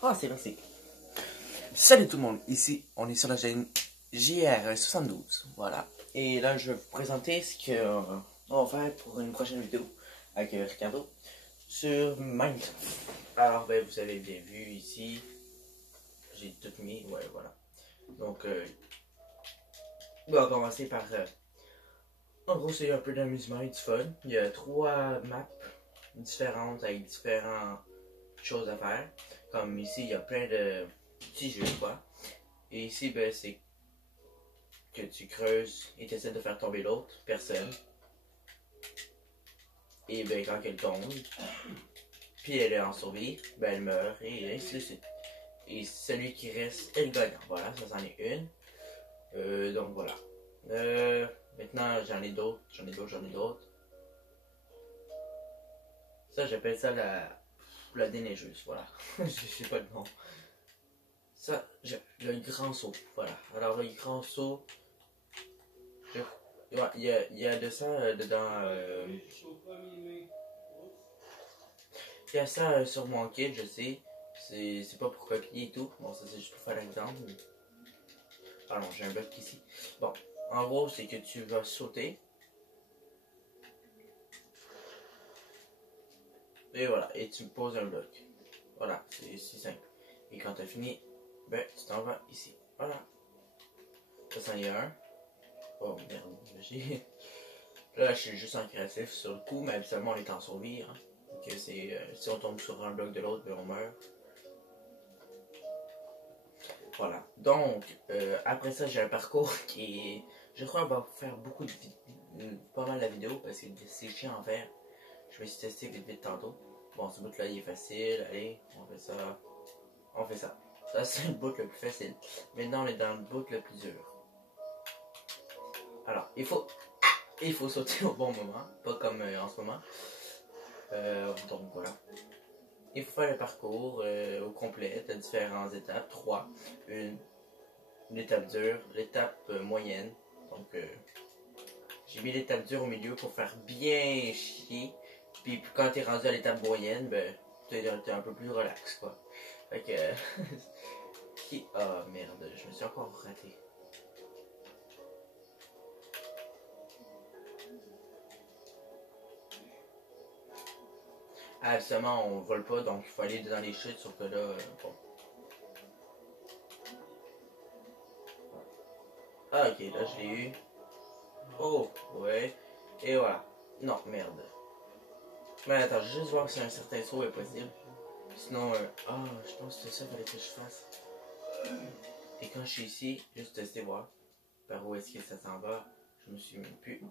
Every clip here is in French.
Ah, c'est vrai, c'est... Salut tout le monde, ici, on est sur la chaîne JR72, voilà. Et là, je vais vous présenter ce qu'on va faire pour une prochaine vidéo avec Ricardo sur Minecraft. Alors, ben, vous avez bien vu ici, j'ai tout mis, ouais, voilà. Donc, on va commencer par... en gros, c'est un peu d'amusement et du fun. Il y a 3 maps différentes avec différentes choses à faire. Comme ici, il y a plein de petits jeux, quoi. Et ici, ben, c'est que tu creuses et tu essaies de faire tomber l'autre personne. Et ben, quand elle tombe, puis elle est en survie, ben, elle meurt et ainsi de suite. Et celui qui reste est le gagnant. Voilà, ça c'en est une. Donc voilà. Maintenant, j'en ai d'autres. Ça, j'appelle ça la déneigeuse. Voilà. Je sais pas le nom. Ça, le grand saut. Voilà. Alors, le grand saut, il y a de ça dedans. Il y a ça sur mon kit, je sais. C'est pas pour copier et tout. Bon, ça c'est juste pour faire l'exemple. Ah non, j'ai un bloc ici. Bon, en gros, c'est que tu vas sauter. Et voilà, et tu poses un bloc. Voilà, c'est si simple. Et quand tu as fini, ben, tu t'en vas ici. Voilà. Ça, c'en est un. Oh merde, j'ai... Là, je suis juste en créatif sur le coup, mais habituellement, on est en survie. Hein. Donc, si on tombe sur un bloc de l'autre, ben, on meurt. Voilà. Donc, après ça, j'ai un parcours qui est... Je crois qu'on va faire beaucoup de pas mal la vidéo parce que c'est chiant à faire. Je vais essayer de tester vite tantôt. Bon, ce bout-là, il est facile. Allez, on fait ça. On fait ça. Ça, c'est le bout le plus facile. Maintenant, on est dans le bout le plus dur. Alors, il faut sauter au bon moment. Pas comme en ce moment. Donc, voilà. Il faut faire le parcours au complet de différentes étapes. 3. Une étape dure, l'étape moyenne. Donc, j'ai mis l'étape dure au milieu pour faire bien chier. Puis quand t'es rendu à l'étape moyenne, ben, t'es un peu plus relax, quoi. Fait que... Ah, merde, je me suis encore raté. Ah, justement, on vole pas, donc il faut aller dans les chutes, sauf que là, bon. Ah, ok, là, je l'ai eu. Oh, ouais. Et voilà. Non, merde. Mais attends, je vais juste voir si un certain saut est possible. Sinon, je pense que c'est ça qu'il fallait que je fasse. Et quand je suis ici, juste tester voir par où est-ce que ça s'en va. Je me suis même plus.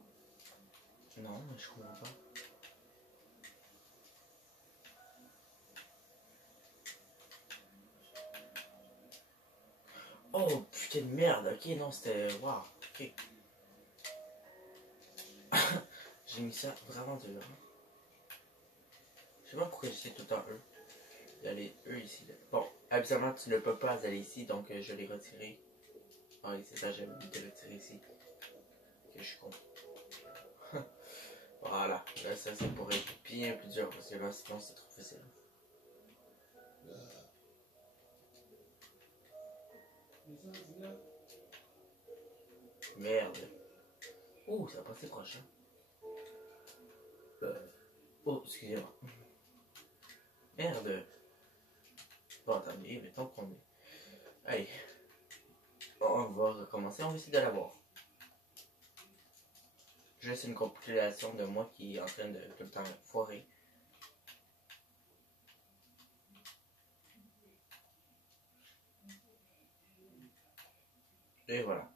Non, mais je comprends pas. Oh putain de merde, ok, non, c'était. Waouh, ok. J'ai mis ça vraiment dur. Je sais pas pourquoi j'essaie tout le temps eux. D'aller eux ici. Là. Bon, habituellement tu ne peux pas aller ici, donc je l'ai retiré. Ah oui, c'est ça, j'ai oublié de le retirer ici. Ok, je suis con. Voilà, là ça c'est pour être bien plus dur parce que là sinon c'est trop facile. Merde. Oh, ça a passé proche. Oh, excusez-moi. Merde. Bon, attendez, mettons qu'on est. Allez. On va recommencer, on va essayer de l'avoir. Juste une compilation de moi qui est en train de tout le temps foirer. Et voilà.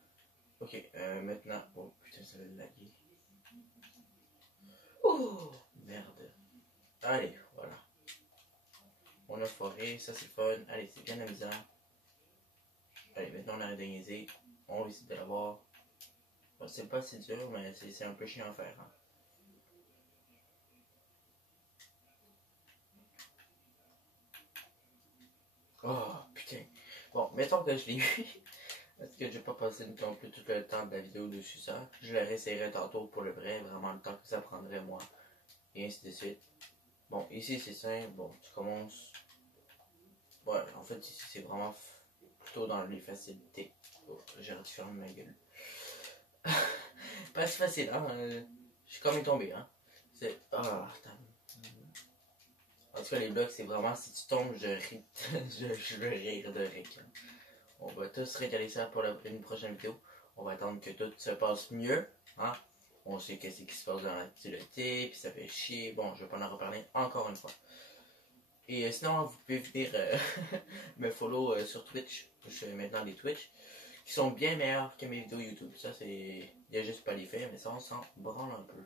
Ok, maintenant. Oh putain, ça va laguer. Oh merde. Allez, voilà. On a foiré, ça c'est fun. Allez, c'est bien amusant. Allez, maintenant on arrête de niaiser. On va essayer de l'avoir. Bon, c'est pas si dur, mais c'est un peu chiant à faire. Hein. Oh putain. Bon, mettons que je l'ai eu. Parce que j'ai pas passé non plus tout le temps de la vidéo dessus ça. Je le réessayerai tantôt pour le vrai, vraiment le temps que ça prendrait moi. Et ainsi de suite. Bon, ici c'est simple. Bon, tu commences. Ouais, en fait. fait, ici, c'est vraiment plutôt dans les facilités. Oh, j'ai dû fermer ma gueule. Pas si facile, hein. Je suis comme tombé, hein. C'est. Ah, attends. En tout cas, les blocs, c'est vraiment si tu tombes, je ris. je vais rire de Rick. Hein. On va tous régaler ça pour une prochaine vidéo. On va attendre que tout se passe mieux. Hein. On sait qu'est-ce qui se passe dans l'activité, puis ça fait chier. Bon, je vais pas en reparler encore une fois. Et sinon, vous pouvez venir me follow sur Twitch. Je fais maintenant des Twitch qui sont bien meilleurs que mes vidéos YouTube. Ça, c'est. Il n'y a juste pas d'effet, mais ça, on s'en branle un peu.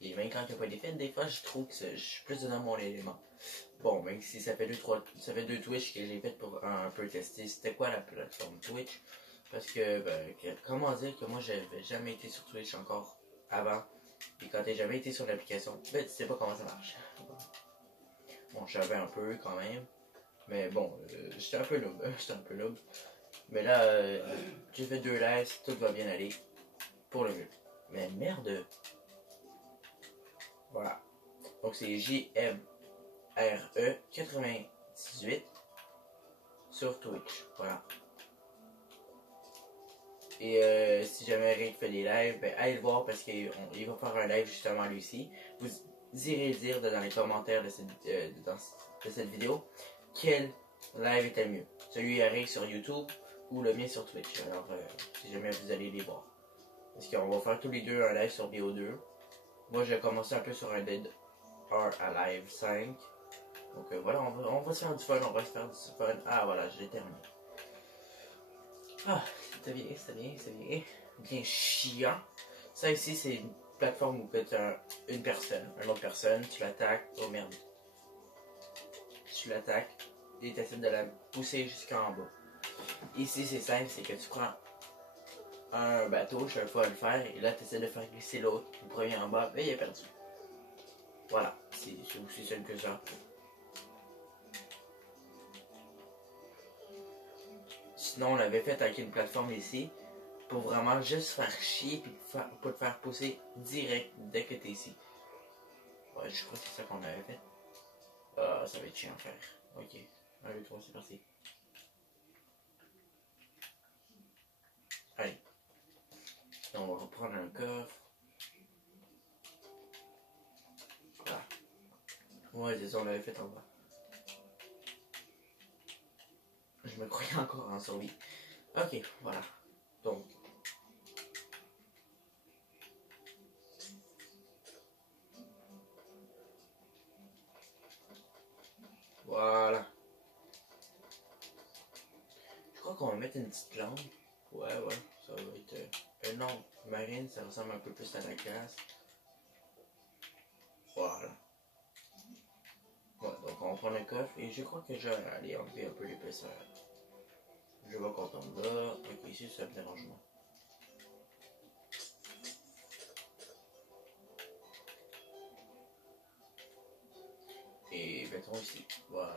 Et même quand il n'y a pas d'effet, des fois, je trouve que je suis plus dans mon élément. Bon, même si ça fait deux Twitch que j'ai fait pour un peu tester c'était quoi la plateforme Twitch. Parce que, comment dire que moi, j'avais jamais été sur Twitch encore avant. Et quand t'as jamais été sur l'application, tu sais pas comment ça marche. Bon, je savais un peu quand même. Mais bon, j'étais un peu noob. Mais là, j'ai fait 2 lives, tout va bien aller. Pour le mieux. Mais merde. Voilà. Donc c'est JMRE98 sur Twitch. Voilà. Et si jamais Rick fait des lives, allez le voir parce qu'il va faire un live justement lui aussi. Vous irez le dire dans les commentaires de cette vidéo quel live était mieux. Celui à Rick sur YouTube ou le mien sur Twitch. Alors si jamais vous allez les voir. Parce qu'on va faire tous les deux un live sur BO2. Moi j'ai commencé un peu sur un Dead or Alive 5. Donc voilà, on va se faire du fun, Ah voilà, je l'ai terminé. Ah, c'était bien. Bien chiant. Ça ici, c'est une plateforme où tu as une autre personne, tu l'attaques. Oh merde. Tu l'attaques et tu essaies de la pousser jusqu'en bas. Ici, c'est simple, c'est que tu prends un bateau, je sais pas le faire, et là, tu essaies de faire glisser l'autre, le premier en bas, et il est perdu. Voilà, c'est aussi simple que ça. Sinon, on l'avait fait avec une plateforme ici, pour vraiment juste faire chier, puis pour te faire pousser direct dès que t'es ici. Ouais, je crois que c'est ça qu'on avait fait. Ah, ça va être chiant à faire. Ok, 1, 2, 3, c'est parti. Allez. On va reprendre un coffre. Voilà. Ouais, c'est ça, on l'avait fait en bas. Je me croyais encore en survie. Ok, voilà. Donc. Voilà. Je crois qu'on va mettre une petite lampe. Ouais, ça va être une lampe marine, ça ressemble un peu plus à la glace. Voilà. Ouais, donc on prend le coffre et je crois que je vais aller enlever un peu l'épaisseur. Je vois qu'on tombe là. Ok, ici ça me dérange moins. Et mettons ici. Voilà.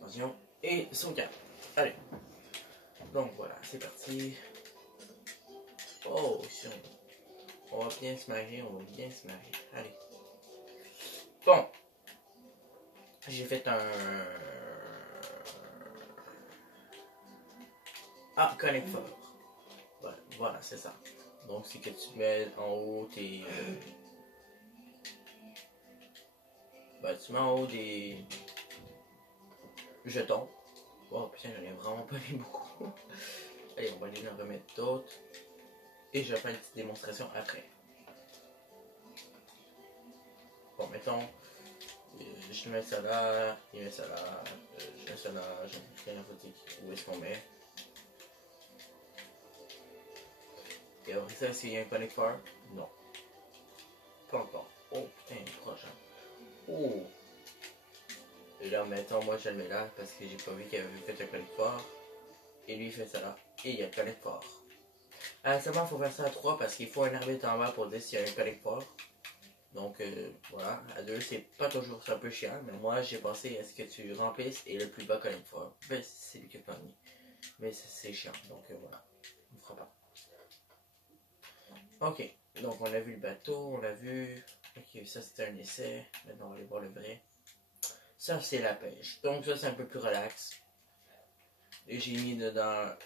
Attention. Et sauvegarde. Allez. Donc voilà, c'est parti. Oh, si on va bien se marier, Allez. Bon. J'ai fait un... Ah, connect fort. Voilà, c'est ça. Donc c'est que tu mets en haut tes... tu mets en haut des jetons. Oh putain, j'en ai vraiment pas mis beaucoup. Allez, on va aller en remettre d'autres. Et je vais faire une petite démonstration après. Bon, mettons, je mets ça là, il met ça là, je mets ça là, je mets la boutique. Où est-ce qu'on met? Et après ça, est-ce qu'il y a un connecteur? Non. Pas encore. Oh putain, il est proche. Hein. Oh! Et là, mettons, moi je le mets là parce que j'ai pas vu qu'il avait fait un connecteur. Et lui, il fait ça là. Et il y a le connecteur. Seulement, il faut faire ça à 3 parce qu'il faut un arbitre en bas pour dire s'il y a un connecteur. Donc voilà, à 2 c'est pas toujours, c'est un peu chiant, mais moi j'ai pensé à ce que tu remplisses et le plus bas connecteur. Ben, c'est lui qui a gagné. Mais c'est chiant, donc voilà, on ne fera pas. Ok, donc on a vu le bateau, on a vu... Ok, ça c'était un essai, maintenant on va aller voir le vrai. Ça c'est la pêche, donc ça c'est un peu plus relax. Et j'ai mis dedans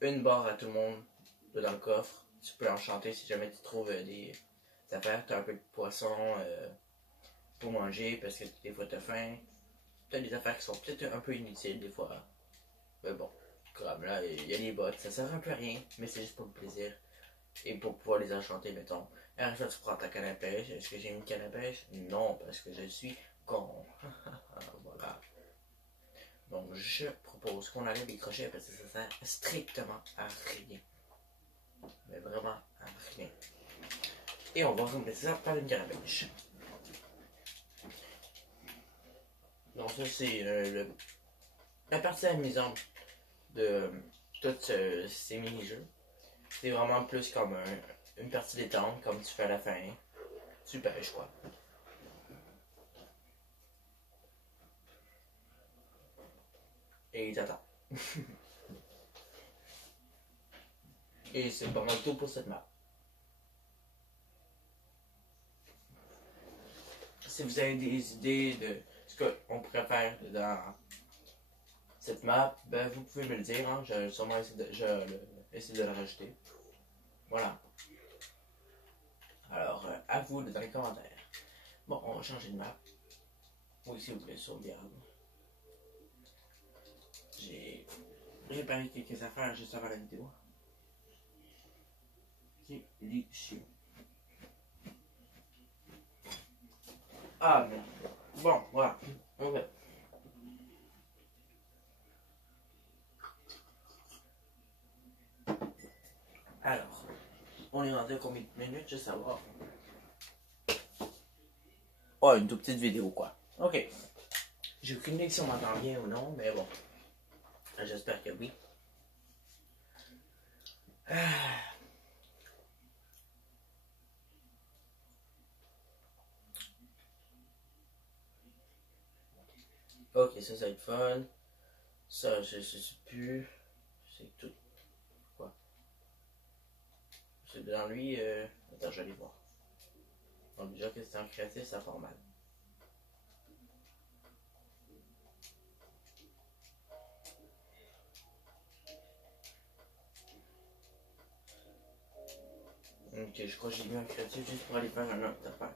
une barre à tout le monde, dans le coffre. Tu peux enchanter si jamais tu trouves des affaires, tu as un peu de poisson pour manger, parce que des fois tu as faim. Tu as des affaires qui sont peut-être un peu inutiles des fois. Mais bon, comme là, il y a les bottes, ça sert un peu à rien, mais c'est juste pour le plaisir. Et pour pouvoir les enchanter, mettons. Alors ça, tu prends ta canne à pêche. Est-ce que j'ai une canne à pêche? Non, parce que je suis con. Voilà. Donc je propose qu'on enlève les crochets parce que ça sert strictement à rien. Mais vraiment à rien. Et on va remplacer ça par une canne à pêche. Donc ça c'est la partie amusante de tous ces mini-jeux. C'est vraiment plus comme une partie détente, comme tu fais à la fin. Tu pêches quoi. Et t'attends. Et c'est pas mal tout pour cette map. Si vous avez des idées de ce qu'on pourrait faire dans cette map, ben vous pouvez me le dire. Hein. Je vais sûrement essayer de le rajouter. Voilà. Alors, à vous dans les commentaires. Bon, on va changer de map. Oui, s'il vous plaît, sauvegarde. J'ai préparé quelques affaires juste avant la vidéo. Délicieux. Ah, merde. Bon, voilà. On va. Alors, on est rendu à combien de minutes, je sais savoir. Oh, une toute petite vidéo, quoi. Ok. J'ai aucune idée si on m'entend bien ou non, mais bon. J'espère que oui. Ah. Ok, ça va être fun. Ça, je sais plus. C'est tout. Quoi? C'est dans lui. Attends, je vais aller voir. Donc, déjà que c'est en créatif, ça part mal. Ok, je crois que j'ai mis un créatif juste pour aller faire un autre affaire.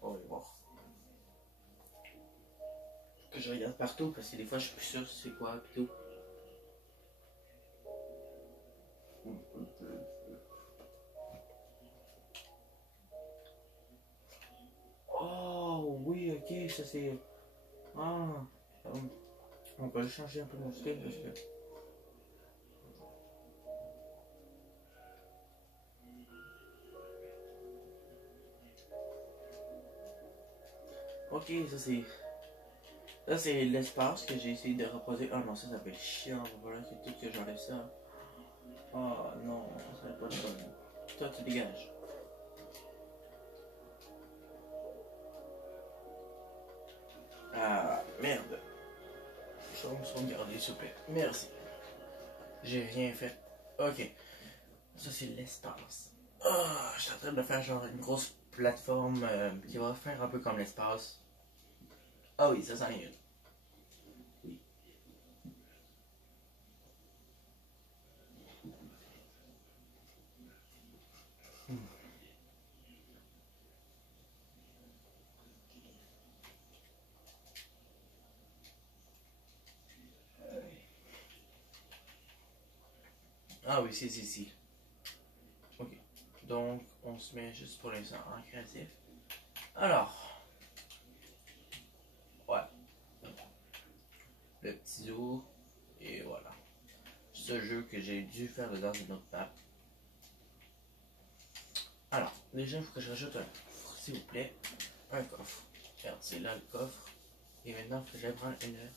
On va voir. Que je regarde partout parce que des fois je suis plus sûr c'est quoi pis tout. Oh oui, ok, ça c'est. Ah, on peut changer un peu mon style parce que. Ok, ça c'est. Ça c'est l'espace que j'ai essayé de reposer. Ah non, ça fait chiant. Voilà, c'est tout que j'enlève ça. Oh non, ça n'a pas de fun. Toi, tu dégages. Ah, merde. Je vais me sauvegarder, s'il vous plaît. Merci. J'ai rien fait. Ok. Ça, c'est l'espace. Ah, je suis en train de faire genre une grosse plateforme qui va faire un peu comme l'espace. Ah oui, ça s'en est une. Oui. Ah oui, si. Ok. Donc, on se met juste pour l'instant en créatif. Alors, ouais. Le petit zoo. Et voilà. Ce jeu que j'ai dû faire dans une autre map. Alors, déjà, il faut que je rajoute un coffre, s'il vous plaît. Un coffre. Regarde, c'est là le coffre. Et maintenant, il faut que j'aille prendre une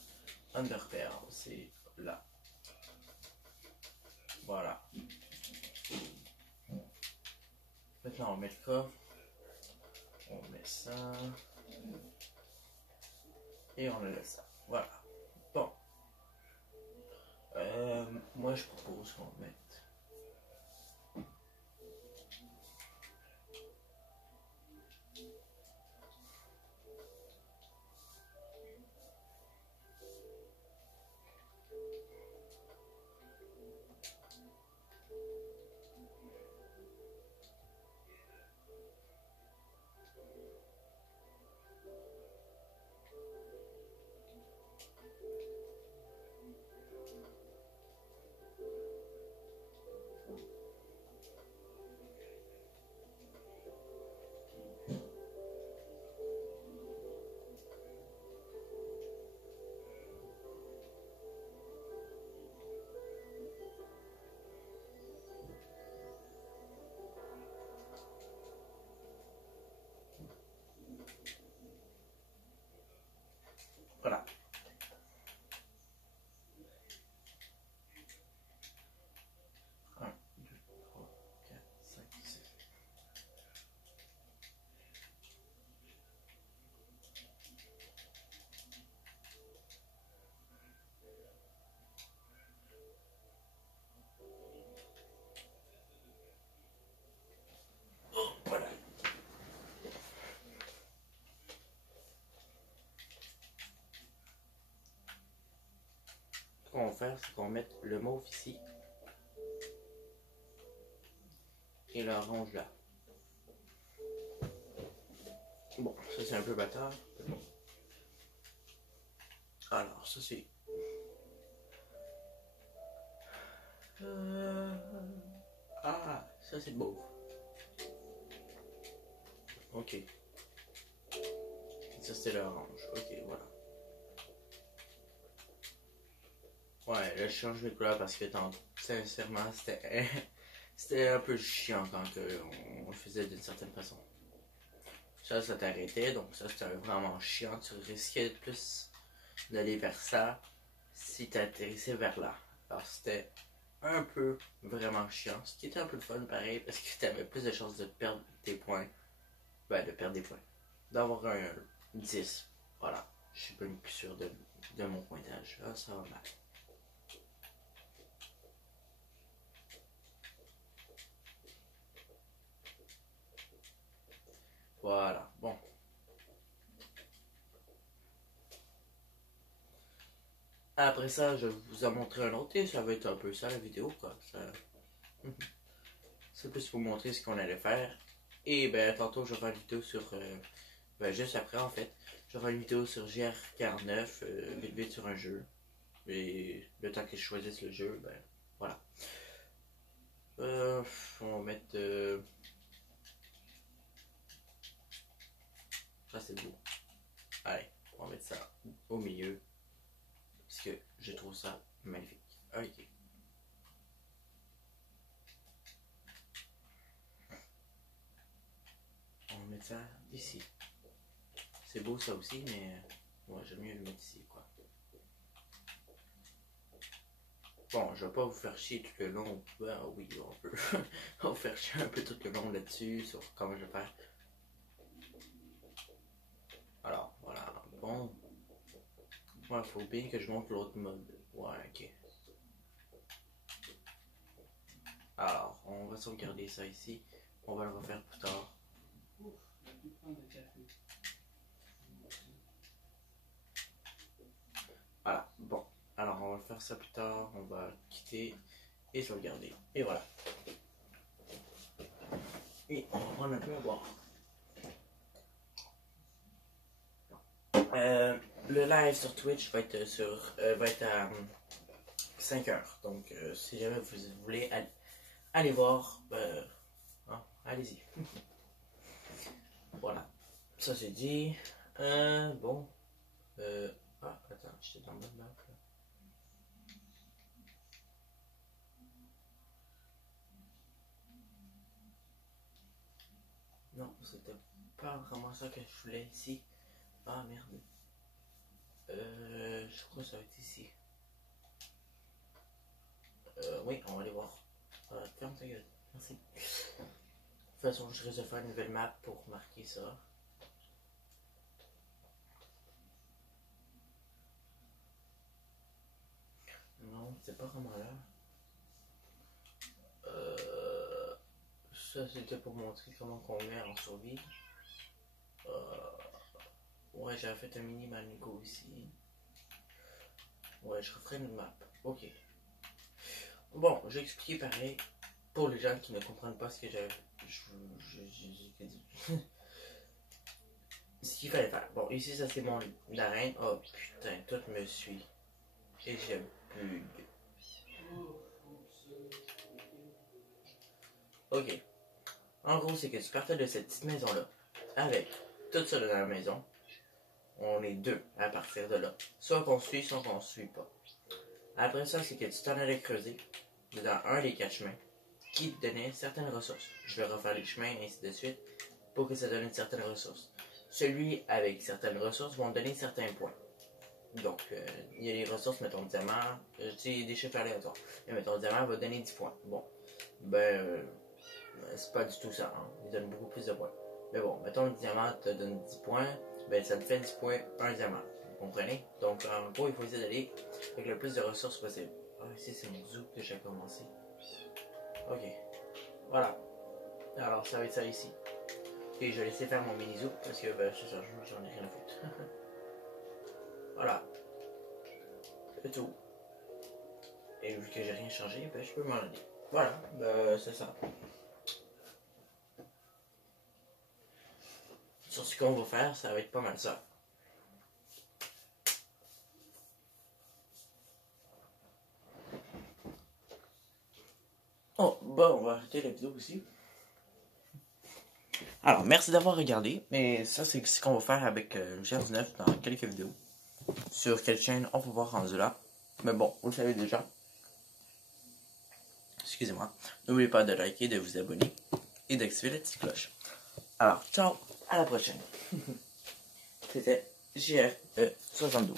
underpearl. C'est là. Voilà. Maintenant, on met le coffre. On met ça. Et on le laisse ça. Voilà. Bon. Moi je propose qu'on le mette. Voilà. 1, 2, 3, 4, 5, 6. Voilà. Ce qu'on va faire, c'est qu'on va mettre le mauve ici et l'orange là. Bon, ça c'est un peu bâtard. Alors, ça c'est... Ah, ça c'est beau. Ok. Ça c'est l'orange. Ok, voilà. Ouais, là je change mes couleurs parce que sincèrement c'était c'était un peu chiant quand on le faisait d'une certaine façon. Ça t'arrêtait, donc ça c'était vraiment chiant. Tu risquais plus d'aller vers ça si t'atterrissais vers là. Alors c'était un peu vraiment chiant, ce qui était un peu fun pareil parce que tu avais plus de chances de perdre tes points. Ben, de perdre des points. D'avoir un 10. Voilà. Je suis pas plus sûr de mon pointage. Ah, ça va mal. Voilà. Bon. Après ça, je vous ai montré un autre et ça va être un peu ça la vidéo, quoi. Ça... C'est plus pour vous montrer ce qu'on allait faire. Et ben, tantôt, je vais faire une vidéo sur... ben, juste après, en fait. Je vais faire une vidéo sur GR49, vite vite sur un jeu. Et le temps que je choisisse le jeu, ben, voilà. On va mettre... Ça, c'est beau. Allez, on va mettre ça au milieu. Parce que je trouve ça magnifique. Ok. On va mettre ça ici. C'est beau ça aussi, mais ouais, j'aime mieux le mettre ici, quoi. Bon, je vais pas vous faire chier tout le long. Ben oui, on peut. On va faire chier un peu tout le long là-dessus, sur comment je vais faire. Alors, voilà. Bon. Ouais, faut bien que je montre l'autre mode. Ouais, ok. Alors, on va sauvegarder ça ici. On va le refaire plus tard. Voilà, bon. Alors, on va faire ça plus tard. On va quitter et sauvegarder. Et voilà. Et on va prendre un peu à boire. Le live sur Twitch va être à 5 heures. Donc, si jamais vous voulez aller voir, hein, allez-y. Voilà. Ça c'est dit. Bon. Ah, attends, j'étais dans le bonne map là. Non, c'était pas vraiment ça que je voulais ici. Ah merde. Je crois que ça va être ici. Oui, on va aller voir. Ferme ta gueule. Merci. De toute façon, je risque de faire une nouvelle map pour marquer ça. Non, c'est pas vraiment là. Ça c'était pour montrer comment qu'on met en survie. Ouais, j'avais fait un mini Manico ici. Ouais, je referai une map. Ok. Bon, j'ai expliqué pareil pour les gens qui ne comprennent pas ce que j'ai dit. Ce qu'il fallait faire. Bon, ici, ça c'est mon arène. Oh putain, tout me suit. Et je bug. Ok. En gros, c'est que tu partais de cette petite maison-là. Avec tout ça dans la maison. On est deux à partir de là. Soit qu'on suit, soit qu'on suit pas. Après ça, c'est que tu t'en allais creuser dans un des 4 chemins qui te donnait certaines ressources. Je vais refaire les chemins et ainsi de suite pour que ça donne une certaine ressource. Celui avec certaines ressources va me donner certains points. Donc, il y a les ressources, mettons diamant, je dis des chiffres aléatoires. Mais mettons diamant va donner 10 points. Bon, c'est pas du tout ça, hein. Il donne beaucoup plus de points. Mais bon, mettons le diamant te donne 10 points, ça te fait 10 points, un diamant. Vous comprenez? Donc, en gros, il faut essayer d'aller avec le plus de ressources possible. Ah, ici, c'est mon zoo que j'ai commencé. Ok. Voilà. Alors, ça va être ça ici. Et je vais laisser faire mon mini zoo parce que j'en ai rien à foutre. Voilà. C'est tout. Et vu que j'ai rien changé, je peux m'en aller. Voilà, c'est ça. Sur ce qu'on va faire, ça va être pas mal ça. Oh, bon, on va arrêter la vidéo aussi. Alors, merci d'avoir regardé. Mais ça, c'est ce qu'on va faire avec GR19 dans quelques vidéos. Sur quelle chaîne on va voir rendu là. Mais bon, vous le savez déjà. Excusez-moi. N'oubliez pas de liker, de vous abonner et d'activer la petite cloche. Alors, ciao, à la prochaine. C'était JR72.